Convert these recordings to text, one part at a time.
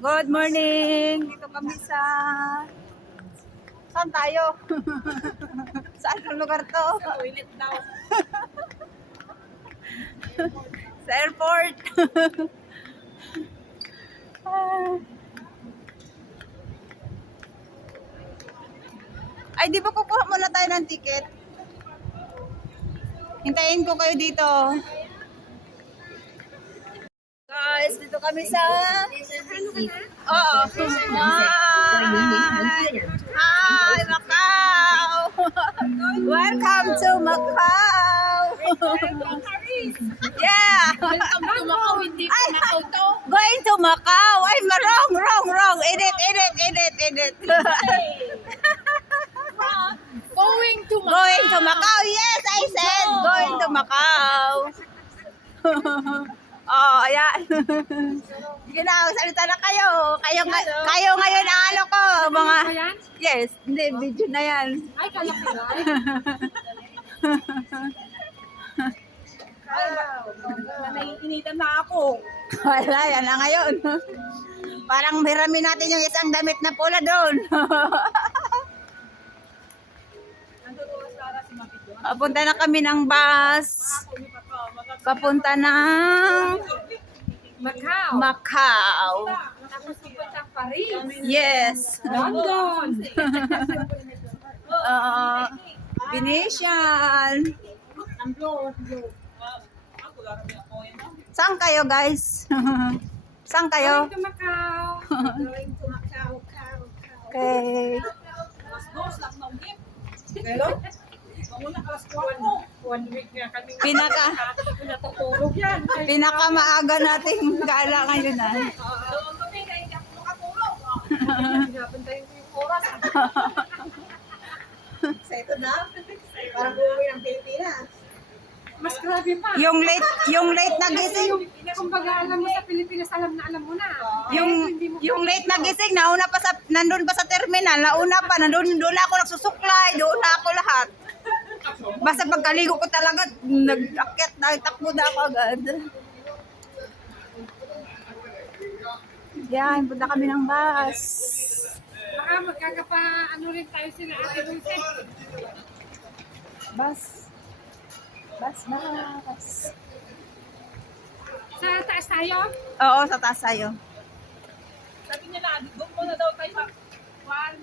Good morning! Dito kami sa... Saan tayo? Saan ang lugar to? Sa toilet daw. Sa airport. Ay, di ba kukuha muna tayo ng ticket? Hintayin ko kayo dito. Guys, dito kami sa... Oo. Hi, Macau! Welcome to Macau! Yeah! Welcome to Macau, hindi pa Macau to. Going to Macau! Ay, wrong! Edit! Going to Macau. Going to Macau! Yes, I said! Going to Macau! Oh, ayan. Sige na, salita na kayo. Kayo ngayon ang ano ko, mga... Ayan? Yes, hindi, video na yan. Ay, kalaki na. Naiinitan na ako. Wala, yan na ngayon. Parang hirami natin yung isang damit na pula doon. Papunta na kami ng bus. Papunta ng Macau. Macau. Tapos pupunta Paris. Yes. London. Venetian. Saan kayo, guys? Saan kayo? Going to Macau. Going to Macau. Okay. Hello? One week nga kami. Natutulog yan. Pinakamaaga nating gala ngayon. Doon kami, kaya hindi ako makatulog. Pinapantayin ko yung oras. Sa ito na, parang uuwi ng Pilipinas. Mas grabe pa. Yung late na gising, Kumbaga, alam mo sa Pilipinas, alam mo na. yung late na gising, nandun pa sa terminal, nandun ako nagsusuklay, doon na ako lahat. Basta pagkaligo ko talaga, takbo na ako agad. Yan, punta kami ng bus. Baka ano rin tayo sila Ate Dulce. Bus. Sa taas tayo? Oo, sa taas tayo. Sabi nila, doon muna daw tayo sa Juan.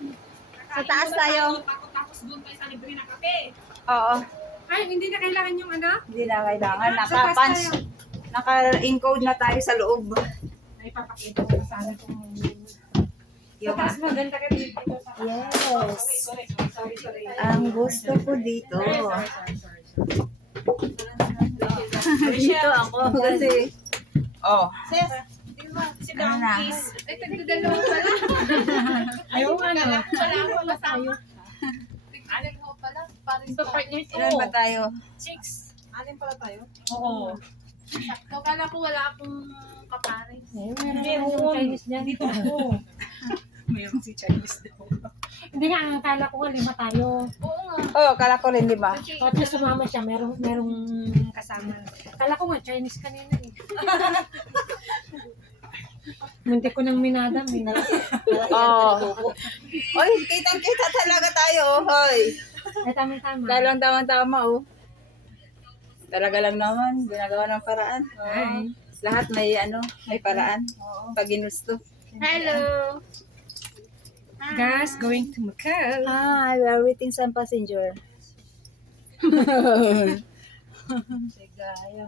Sa taas tayo. Tapos doon tayo sa libre na kape. Oo, Ay, hindi na kailangan yung ano? hindi na kailangan. Sa taas Naka-punch. tayo. Naka-encode na tayo sa loob. Ay, papakita ko sana kung sa Yung, taas maganda ka dito. yes. Sorry. Ang gusto ko dito. Dito ako kasi. Oh. Si Ano na? Donkeys. Ay, tagdadalawa pala. Ayaw nga na. Wala tayo. Alin mo pala. Parang sa partner ko. Ilan ba tayo? 6. Alin pala tayo? Oo. Sakto. Kala ko wala akong kapares. Meron Chinese niya. Dito ako. Mayroon si Chinese daw. Hindi nga, ang akala ko nga 5 tayo. Oo nga. Oh, kala ko rin, di ba? Tapos sumama siya, merong kasama. Akala ko nga Chinese kanina eh. Muntik ko nang minadam eh. Oh. Oy, kitang-kita talaga tayo, hoy. Ay, tama-tama. Dalang tama-tama, oh. Talaga lang naman, ginagawa ng paraan. Hi. Lahat may may paraan. Pag ginusto. Hello. Guys, going to Macau. Hi, we are waiting some passenger. Sigaya.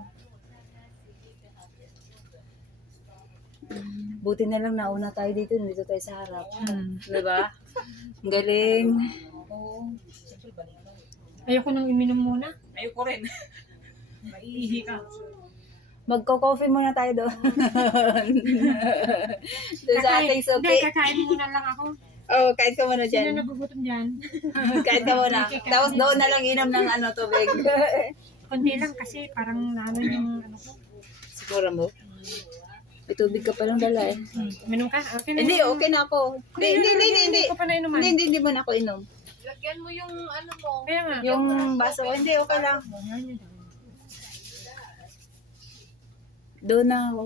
Buti na lang nauna tayo dito tayo sa harap. Diba? Ang galing. Ayoko nang iminom muna. Ayoko rin. Maiihi ka. Magko-coffee muna tayo doon. Doon sa ating Hindi, suki. kakain muna lang ako. Oh, kain ka muna Sino dyan. nagugutom dyan? Kain ka muna. Tapos doon na lang inom ng tubig. Konti lang kasi parang naano yung ano ko. Siguro mo. May tubig ka palang dala eh. Minom ka? Okay na. Hindi, okay na ako. Hindi. ko pa nainuman. Hindi mo na ako inom. Lagyan mo yung ano mo. Kaya nga. Yung baso, hindi, okay lang. Doon na ako.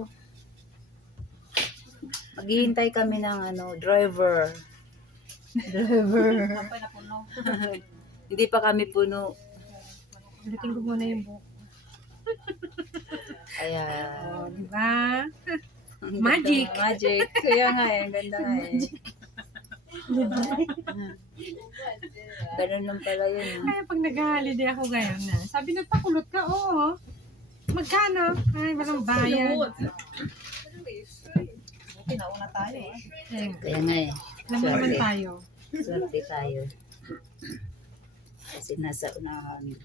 Maghihintay kami ng driver. Hindi pa kami puno. Ulitin ko muna yung buhok. Ayan. Diba? Ang Magic. ganda, magic. Kaya nga eh, ang ganda nga eh. Ganun lang pala yun. Kaya pag nag-holiday ako ngayon na, sabi nagpakulot ka, oo. Magkano? Ay, walang bayan. Pinauna tayo eh. Eh, Kaya nga eh. alam mo naman tayo. Swerte tayo. Kasi nasa unahan.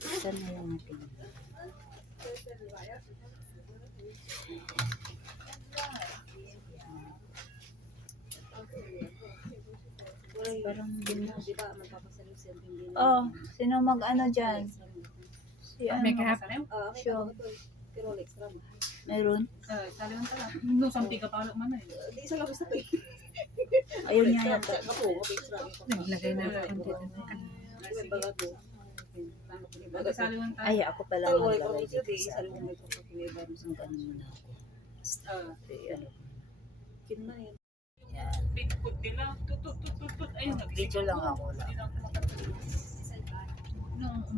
Saan na yung ating? Parang oh, sino mag-ano dyan? Si ano? Makeup. Sure. Meron? No, something ka pa man eh. Di sa labas na to eh. Ayun niya yata. Naglagay na ako dito. Ay, ako pala maglagay dito sa ano. Ang ganun muna ako. Ano. Yan. Video lang ako lang.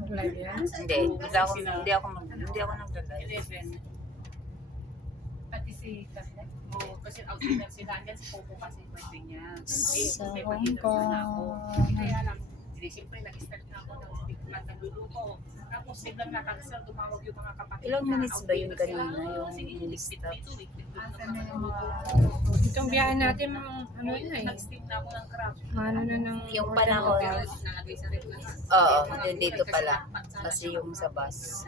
Live yan. Hindi ako naglalagay. Pati si Carlet. Oo, kasi out dinner sila. Andyan si Popo kasi birthday niya. Sa May Hong pag-dinner Kong. na ako. Kaya lang, hindi, siyempre nag-start na ako ng biglang nagluluto. Tapos biglang na-cancel, tumawag yung mga kapatid. Ilang na, minutes out ba yun dinner sila. kanina, yung Sige, minutes ligpit stop? dito, ligpit dito. Itong biyahe natin, ano yun eh. Nag-steam na ako ng crab. Ano na ng Yung panahon. Nalagay sa rep na. Oo, yun dito pala. Kasi yung sa bus.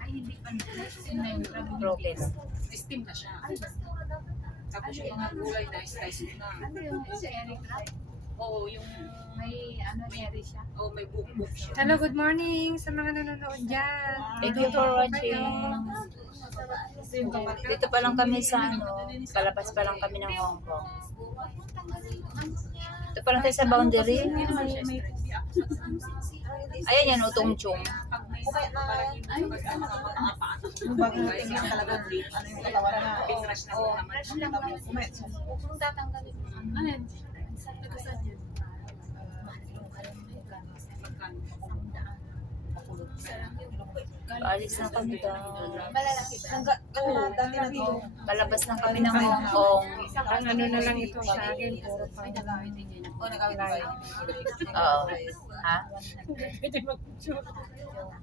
Ay, hindi pa na-steam na yung crab. Broken. Steam na siya. Tapos yung mga gulay na slice ko na. Ano yung Eric crab? Oo, yung may berry siya. Oo, may book siya. Hello, good morning sa mga nanonood dyan. Thank you for watching. Dito pa lang kami sa palabas pa lang kami ng Hong Kong. Dito pa lang tayo sa boundary. Ayan yan, Utong Chung. Yung bagong tingnan talaga ano yung katawan na. Pinrush na Oo. naman. Kung tatanggalin mo. Ano yan? Nagkasan yan. Alis na kami doon. Dati na to. Palabas na kami ng Hong Kong. Ang ano na lang ito sa akin, puro pang live. Oo. Ha? Pwede mag-shoot.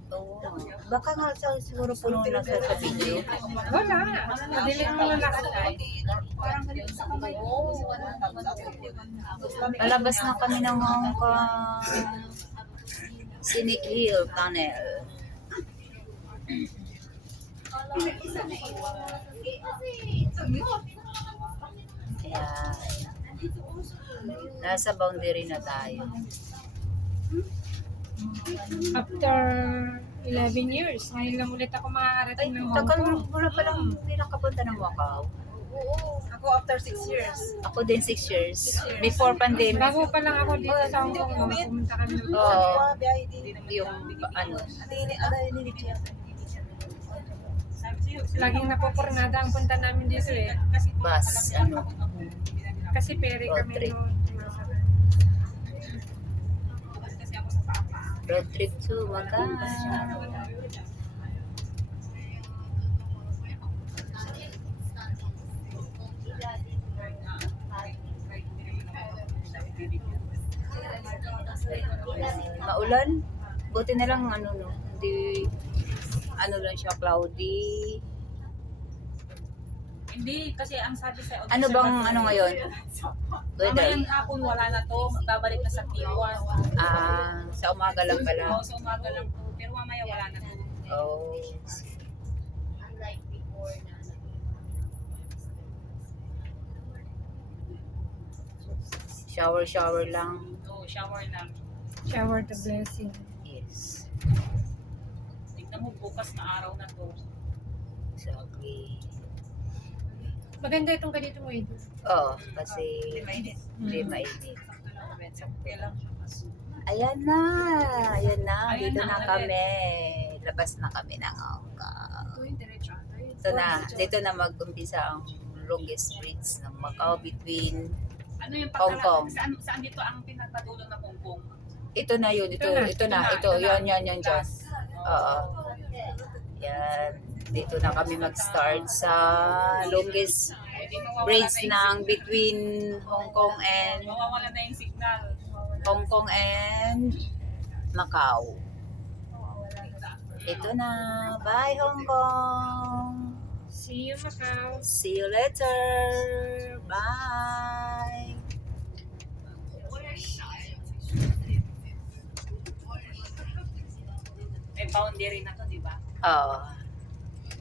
Oo. Baka nga siguro puno na sa video. Wala. Madilim mo na lahat ay. Palabas na kami ng Hong Kong. Scenic Hill Tunnel. Ayan. Nasa boundary na tayo. After 11 years, ngayon lang ulit ako Ay, makakarating ng Hong tagal Kong. mo na palang hindi nakapunta ng Macau. Ako after 6 years. Ako din 6 years. Before pandemic. Bago pa lang ako dito sa Hong Kong, nung pumunta kami. Oo. Biyahe din. Yung ano. Laging napupurnada ang punta namin dito eh. Bus. Ano. Kasi pere Road kami trip. noon. Road trip to Macau. Maulan? Buti na lang hindi lang siya cloudy. Hindi, kasi ang sabi sa Ano bang ngayon? Weather? Mamayang hapon wala na to, babalik na sa T1. Sa umaga lang pala. Oo, sa umaga lang to, pero mamaya wala na to. Oh. Shower lang. Oo, shower lang. Shower the blessing. Yes. Tignan mo, bukas na araw na to. Exactly. Maganda itong ganito mo ito. Oo, kasi hindi mainit. Ayan na. Dito na kami. Labas na kami ng Hong Kong. Ito yung diretso ata. Dito na mag-umpisa ang longest bridge ng Macau between Ano yung Hong Kong. Saan dito ang pinagpatulo ng Hong Kong? ito na yun, ito yan dyan. Oo. Yan. Dito na kami mag-start sa longest bridge ng between Hong Kong and Mawawala na yung signal. Hong Kong and Macau. Ito na. Bye, Hong Kong. See you, Macau. See you later. Bye. May boundary na to, di ba? Oo.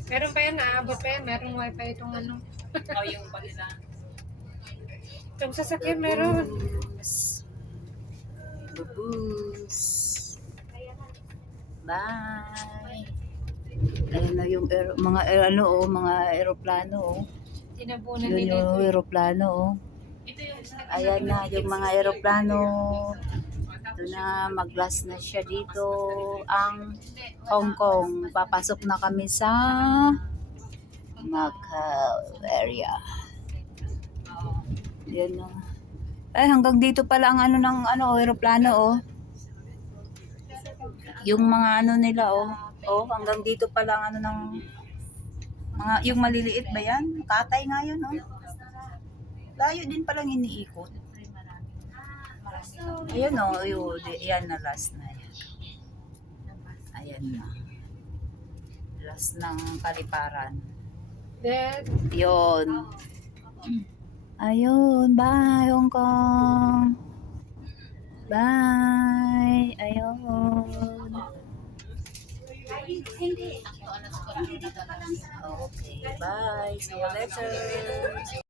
Meron pa yan, naabot pa yan. Merong wifi itong ano. O yung kanila. Itong sasakyan meron. Bubus. Bye. Ayan na yung mga eroplano. Tinabunan Yun nila yung ito. eroplano. Ito yung Ayan na yung mga eroplano. Ito na, mag-blast na siya dito. Ang Hong Kong. Papasok na kami sa Macau area. Yan na. Ay, hanggang dito pala ang eroplano, oh. Yung mga nila, oh. Oh, hanggang dito pala ang ng mga, yung maliliit ba yan? Katay nga yun, oh. Layo din palang iniikot. Ayan, oh. Ayan na, last na yan. Ayan na. Last ng paliparan. Then, Yun. Ayun. Bye, Hong Kong. Bye. Ayun. Okay. Bye. See you later.